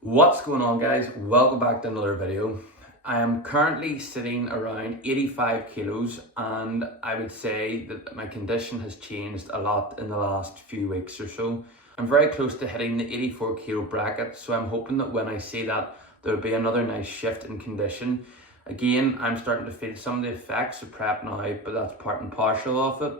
What's going on, guys? Welcome back to another video. I am currently sitting around 85 kilos and I would say that my condition has changed a lot in the last few weeks or so. I'm very close to hitting the 84 kilo bracket, so I'm hoping that when I say that, there'll be another nice shift in condition. Again, I'm starting to feel some of the effects of prep now, but that's part and parcel of it.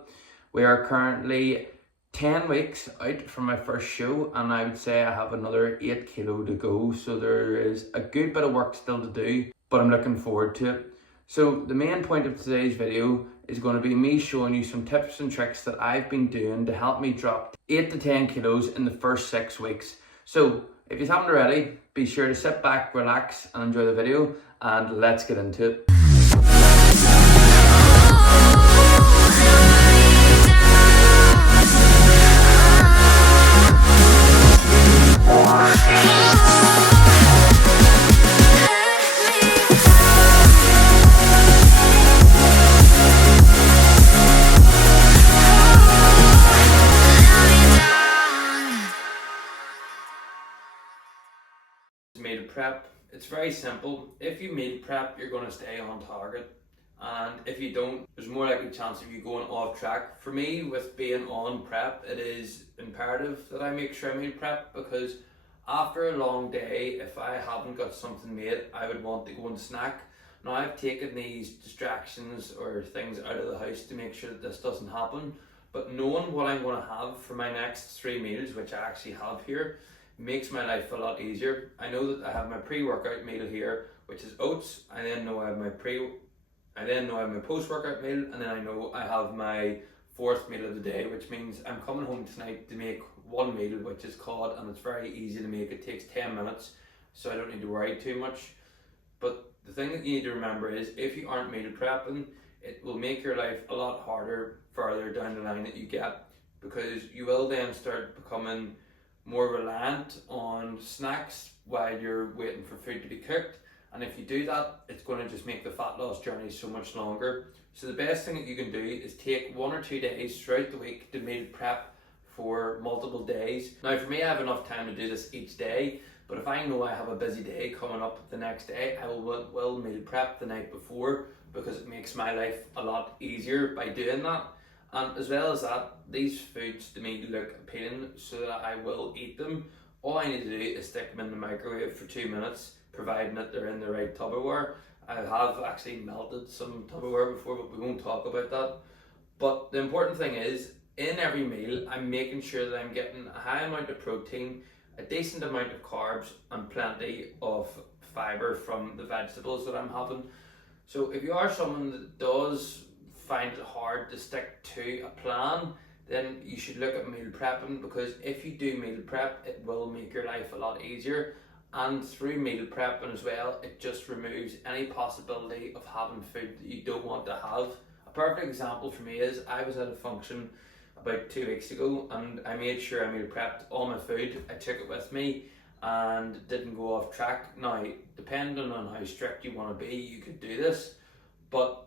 We are currently 10 weeks out from my first show, and I would say I have another 8 kilo to go, so there is a good bit of work still to do, but I'm looking forward to it. So the main point of today's video is going to be me showing you some tips and tricks that I've been doing to help me drop 8 to 10 kilos in the first 6 weeks. So if you haven't already, be sure to sit back, relax and enjoy the video, and let's get into it. Meal prep, it's very simple. If you meal prep, you're going to stay on target, and if you don't, there's more likely chance of you going off track. For me, with being on prep, it is imperative that I make sure I meal prep, because after a long day, if I haven't got something made, I would want to go and snack. Now, I've taken these distractions or things out of the house to make sure that this doesn't happen, but knowing what I'm going to have for my next 3 meals, which I actually have here, makes my life a lot easier. I know that I have my pre-workout meal here, which is oats. I then know I have my post-workout meal, and then I know I have my 4th meal of the day, which means I'm coming home tonight to make one meal, which is cod, and it's very easy to make. It takes 10 minutes, so I don't need to worry too much. But the thing that you need to remember is, if you aren't meal prepping, it will make your life a lot harder further down the line that you get, because you will then start becoming more reliant on snacks while you're waiting for food to be cooked. And if you do that, it's going to just make the fat loss journey so much longer. So the best thing that you can do is take 1 or 2 days throughout the week to meal prep for multiple days. Now, for me, I have enough time to do this each day, but if I know I have a busy day coming up the next day, I will meal prep the night before, because it makes my life a lot easier by doing that. And as well as that, these foods to me look appealing, so that I will eat them. All I need to do is stick them in the microwave for 2 minutes, providing that they're in the right Tupperware. I have actually melted some Tupperware before, but we won't talk about that. But the important thing is, in every meal, I'm making sure that I'm getting a high amount of protein, a decent amount of carbs, and plenty of fibre from the vegetables that I'm having. So if you are someone that does find it hard to stick to a plan, then you should look at meal prepping, because if you do meal prep, it will make your life a lot easier. And through meal prepping as well, it just removes any possibility of having food that you don't want to have. A perfect example for me is, I was at a function about 2 weeks ago, and I made sure I meal prepped all my food. I took it with me and didn't go off track. Now, depending on how strict you want to be, you could do this, but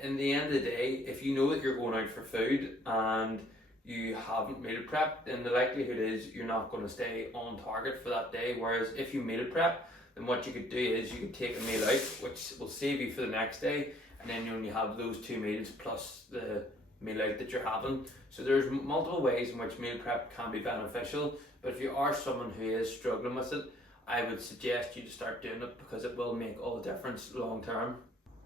in the end of the day, if you know that you're going out for food and you haven't meal prepped, then the likelihood is you're not going to stay on target for that day. Whereas if you meal prep, then what you could do is you could take a meal out, which will save you for the next day, and then you only have those 2 meals plus the meal out that you're having. So there's multiple ways in which meal prep can be beneficial, but if you are someone who is struggling with it, I would suggest you to start doing it, because it will make all the difference long term.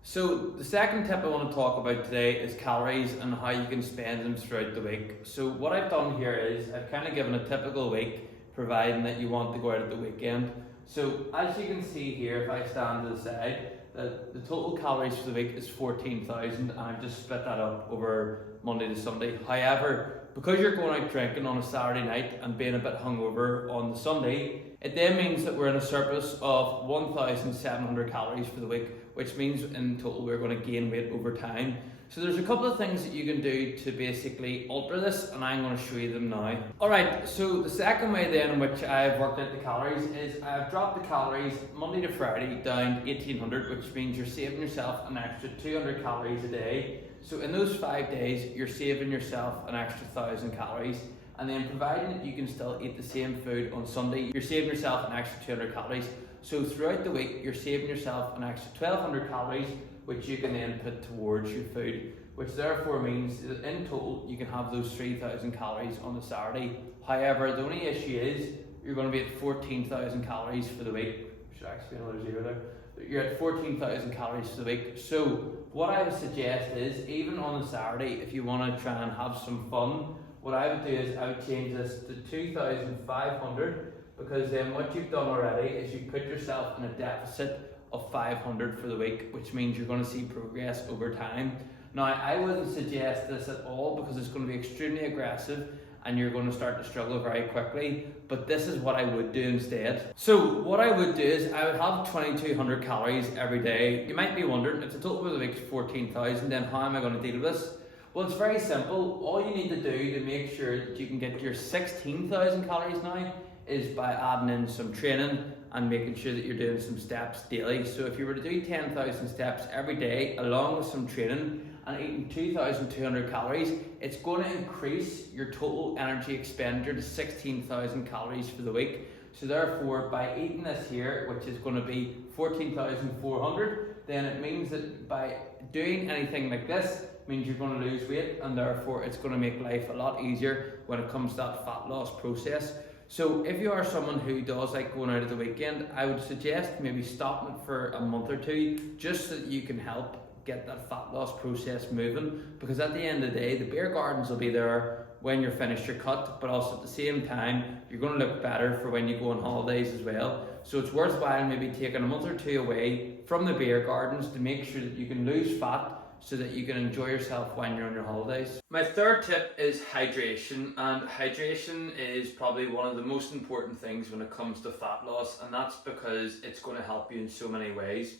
So the second tip I want to talk about today is calories and how you can spend them throughout the week. So what I've done here is, I've kind of given a typical week, providing that you want to go out at the weekend. So as you can see here, if I stand to the side, the total calories for the week is 14,000, and I've just split that up over Monday to Sunday. However, because you're going out drinking on a Saturday night and being a bit hungover on the Sunday, it then means that we're in a surplus of 1,700 calories for the week, which means in total we're going to gain weight over time. So there's a couple of things that you can do to basically alter this, and I'm going to show you them now. Alright, so the second way then in which I've worked out the calories is, I've dropped the calories Monday to Friday down 1,800, which means you're saving yourself an extra 200 calories a day. So in those 5 days, you're saving yourself an extra 1,000 calories. and then providing that you can still eat the same food on Sunday, you're saving yourself an extra 200 calories. So throughout the week, you're saving yourself an extra 1200 calories, which you can then put towards your food, which therefore means that in total you can have those 3000 calories on the Saturday. However, the only issue is you're going to be at 14,000 calories for the week. Should actually be another zero there. You're at 14,000 calories for the week. So what I would suggest is, even on the Saturday, if you want to try and have some fun, what I would do is I would change this to 2,500, because then what you've done already is you put yourself in a deficit of 500 for the week, which means you're going to see progress over time. Now, I wouldn't suggest this at all because it's going to be extremely aggressive and you're going to start to struggle very quickly, but this is what I would do instead. So what I would do is I would have 2200 calories every day. You might be wondering, if the total for the week is 14,000, then how am I going to deal with this? Well, it's very simple. All you need to do to make sure that you can get your 16,000 calories now is by adding in some training and making sure that you're doing some steps daily. So if you were to do 10,000 steps every day along with some training and eating 2,200 calories, it's going to increase your total energy expenditure to 16,000 calories for the week. So therefore, by eating this here, which is going to be 14,400, then it means that by doing anything like this means you're going to lose weight, and therefore it's going to make life a lot easier when it comes to that fat loss process. So if you are someone who does like going out at the weekend, I would suggest maybe stopping it for a month or two, just so that you can help get that fat loss process moving, because at the end of the day, the beer gardens will be there when you're finished your cut, but also at the same time, you're going to look better for when you go on holidays as well. So it's worthwhile maybe taking a month or two away from the beer gardens to make sure that you can lose fat so that you can enjoy yourself when you're on your holidays. My third tip is hydration, and hydration is probably one of the most important things when it comes to fat loss, and that's because it's going to help you in so many ways.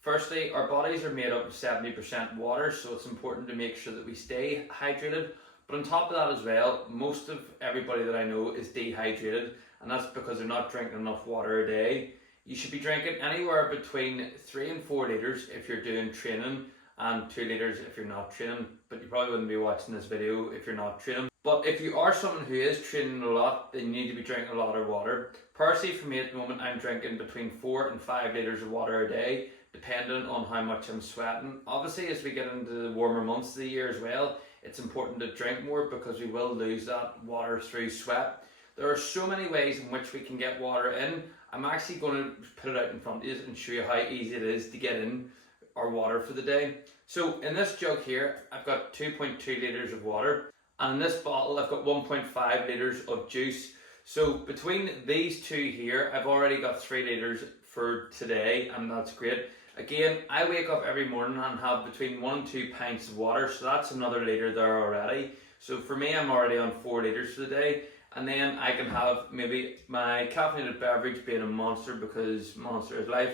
Firstly, our bodies are made up of 70% water, so it's important to make sure that we stay hydrated. But on top of that as well, most of everybody that I know is dehydrated, and that's because they're not drinking enough water a day. You should be drinking anywhere between 3 and 4 litres if you're doing training, and 2 litres if you're not training, but you probably wouldn't be watching this video if you're not training. But if you are someone who is training a lot, then you need to be drinking a lot of water. Personally, for me at the moment, I'm drinking between 4 and 5 litres of water a day, depending on how much I'm sweating. Obviously, as we get into the warmer months of the year as well, it's important to drink more because we will lose that water through sweat. There are so many ways in which we can get water in. I'm actually going to put it out in front of you and show you how easy it is to get in our water for the day. So in this jug here, I've got 2.2 litres of water, and in this bottle I've got 1.5 litres of juice. So between these two here, I've already got 3 litres for today, and that's great. Again, I wake up every morning and have between 1 and 2 pints of water, so that's another litre there already. So for me, I'm already on 4 litres for the day, and then I can have maybe my caffeinated beverage being a Monster, because Monster is life,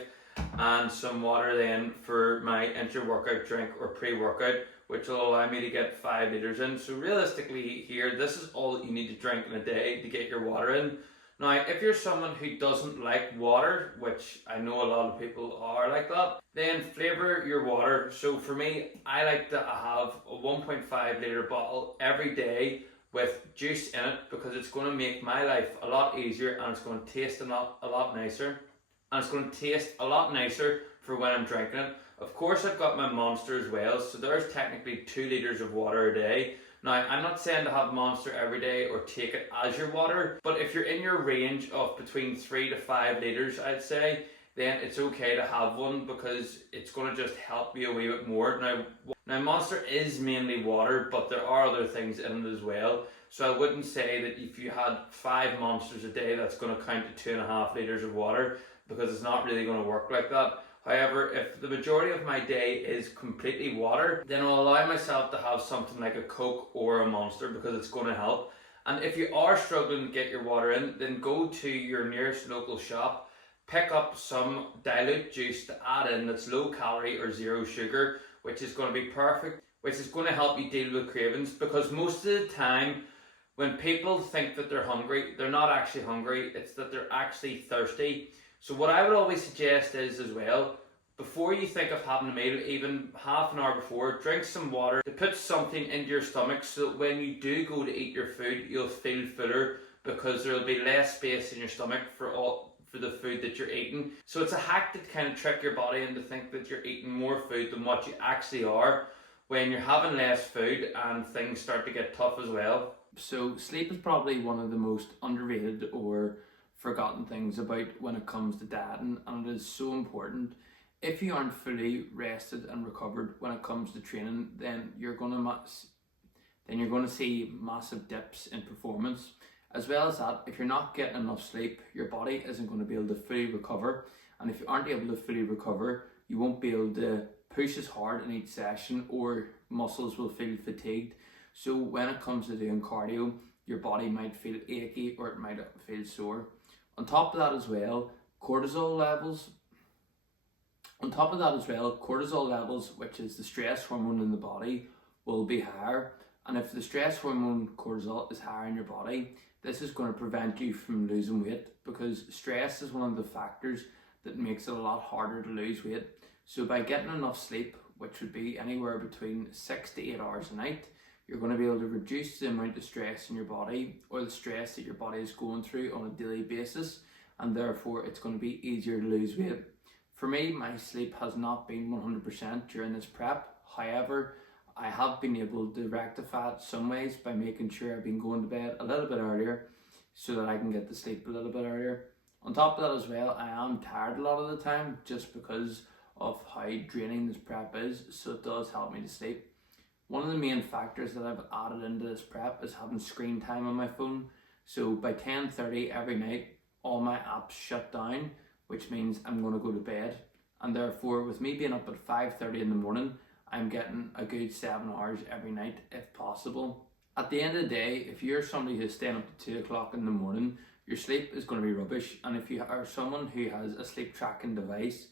and some water then for my intra-workout drink or pre-workout, which will allow me to get 5 litres in. So realistically here, this is all that you need to drink in a day to get your water in. Now, if you're someone who doesn't like water, which I know a lot of people are like that, then flavour your water. So for me, I like to have a 1.5 litre bottle every day with juice in it, because it's going to make my life a lot easier, and it's going to taste a lot nicer. And it's going to taste a lot nicer for when I'm drinking it. Of course, I've got my Monster as well, so there's technically 2 litres of water a day. Now, I'm not saying to have Monster every day or take it as your water, but if you're in your range of between 3 to 5 litres, I'd say, then it's okay to have one, because it's going to just help you a wee bit more. Now Monster is mainly water, but there are other things in it as well. So I wouldn't say that if you had 5 Monsters a day, that's going to count to 2.5 litres of water, because it's not really going to work like that. However, if the majority of my day is completely water, then I'll allow myself to have something like a Coke or a Monster, because it's going to help. And if you are struggling to get your water in, then go to your nearest local shop, pick up some dilute juice to add in that's low calorie or 0 sugar, which is going to be perfect, which is going to help you deal with cravings, because most of the time when people think that they're hungry, they're not actually hungry, it's that they're actually thirsty. So what I would always suggest is as well, Before you think of having a meal, even half an hour before, drink some water to put something into your stomach so that when you do go to eat your food, you'll feel fuller because there'll be less space in your stomach for the food that you're eating. So it's a hack to kind of trick your body into think that you're eating more food than what you actually are when you're having less food and things start to get tough as well. So sleep is probably one of the most underrated or forgotten things about when it comes to dieting, and it is so important. If you aren't fully rested and recovered when it comes to training, then you're going to see massive dips in performance. As well as that, if you're not getting enough sleep, your body isn't going to be able to fully recover, and if you aren't able to fully recover, you won't be able to push as hard in each session, or muscles will feel fatigued. So when it comes to doing cardio, your body might feel achy or it might feel sore. On top of that as well, cortisol levels, which is the stress hormone in the body, will be higher. And if the stress hormone cortisol is higher in your body, this is going to prevent you from losing weight, because stress is one of the factors that makes it a lot harder to lose weight. So by getting enough sleep, which would be anywhere between 6 to 8 hours a night, you're going to be able to reduce the amount of stress in your body, or the stress that your body is going through on a daily basis, and therefore it's going to be easier to lose weight. For me, my sleep has not been 100% during this prep. However, I have been able to rectify it some ways by making sure I've been going to bed a little bit earlier so that I can get to sleep a little bit earlier. On top of that as well, I am tired a lot of the time just because of how draining this prep is, so it does help me to sleep. One of the main factors that I've added into this prep is having screen time on my phone. So by 10:30 every night, all my apps shut down, which means I'm going to go to bed. And therefore, with me being up at 5:30 in the morning, I'm getting a good 7 hours every night if possible. At the end of the day, if you're somebody who's staying up to 2 o'clock in the morning, your sleep is going to be rubbish. And if you are someone who has a sleep tracking device,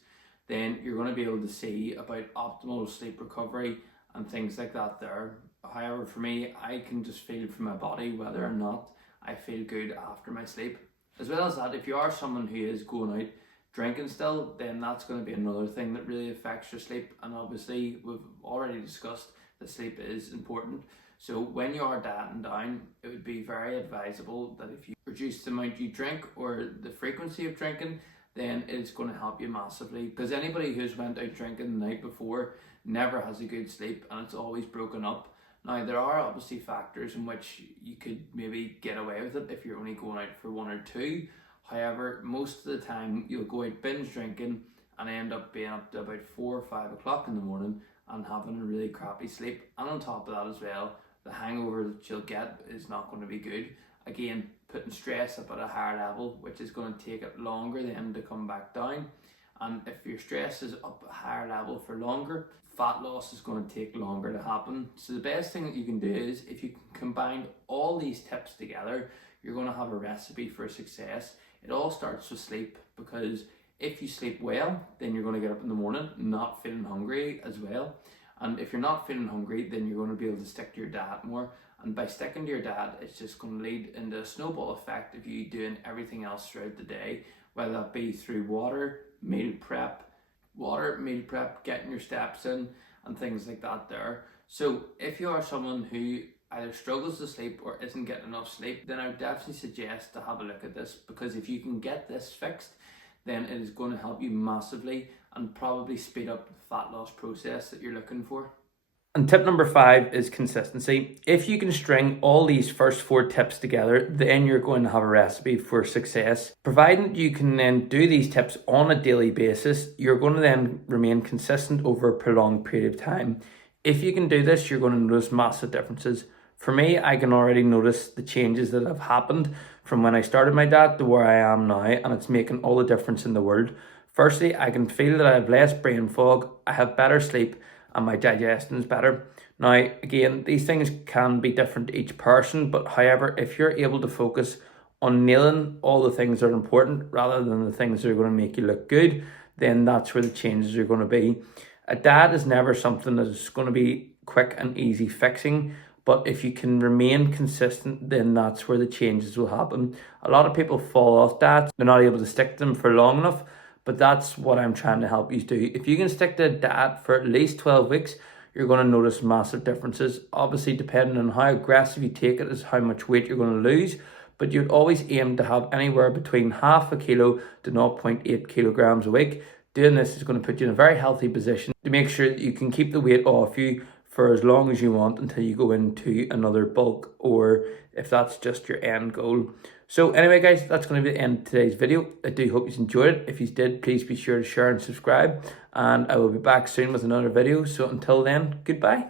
then you're going to be able to see about optimal sleep recovery and things like that there. However, for me, I can just feel from my body whether or not I feel good after my sleep. As well as that, if you are someone who is going out drinking still, then that's going to be another thing that really affects your sleep. And obviously, we've already discussed that sleep is important. So when you are dieting down, it would be very advisable that if you reduce the amount you drink or the frequency of drinking, then it's going to help you massively. Because anybody who's went out drinking the night before never has a good sleep, and it's always broken up. Now, there are obviously factors in which you could maybe get away with it if you're only going out for 1 or 2. However, most of the time you'll go out binge drinking and end up being up to about 4 or 5 o'clock in the morning and having a really crappy sleep. And on top of that as well, the hangover that you'll get is not going to be good. Again, putting stress up at a higher level, which is going to take it longer then to come back down. And if your stress is up a higher level for longer, fat loss is going to take longer to happen. So the best thing that you can do is, if you can combine all these tips together, you're going to have a recipe for success. It all starts with sleep, because if you sleep well, then you're going to get up in the morning not feeling hungry as well. And if you're not feeling hungry, then you're going to be able to stick to your diet more. And by sticking to your diet, it's just going to lead into a snowball effect of you doing everything else throughout the day, whether that be through water, meal prep, getting your steps in, and things like that there. So if you are someone who either struggles to sleep or isn't getting enough sleep, then I would definitely suggest to have a look at this, because if you can get this fixed, then it is going to help you massively and probably speed up the fat loss process that you're looking for. And tip number 5 is consistency. If you can string all these first 4 tips together, then you're going to have a recipe for success. Providing you can then do these tips on a daily basis, you're going to then remain consistent over a prolonged period of time. If you can do this, you're going to notice massive differences. For me, I can already notice the changes that have happened from when I started my diet to where I am now, and it's making all the difference in the world. Firstly, I can feel that I have less brain fog, I have better sleep, and my digestion is better. Now, again, these things can be different to each person, but however, if you're able to focus on nailing all the things that are important rather than the things that are going to make you look good, then that's where the changes are going to be. A diet is never something that is going to be quick and easy fixing, but if you can remain consistent, then that's where the changes will happen. A lot of people fall off diets, they're not able to stick to them for long enough, but that's what I'm trying to help you do. If you can stick to a diet for at least 12 weeks, you're going to notice massive differences. Obviously, depending on how aggressive you take it is how much weight you're going to lose, but you'd always aim to have anywhere between half a kilo to 0.8 kilograms a week. Doing this is going to put you in a very healthy position to make sure that you can keep the weight off you for as long as you want until you go into another bulk, or if that's just your end goal. So anyway guys, that's going to be the end of today's video. I do hope you enjoyed it. If you did, please be sure to share and subscribe, and I will be back soon with another video. So until then, goodbye.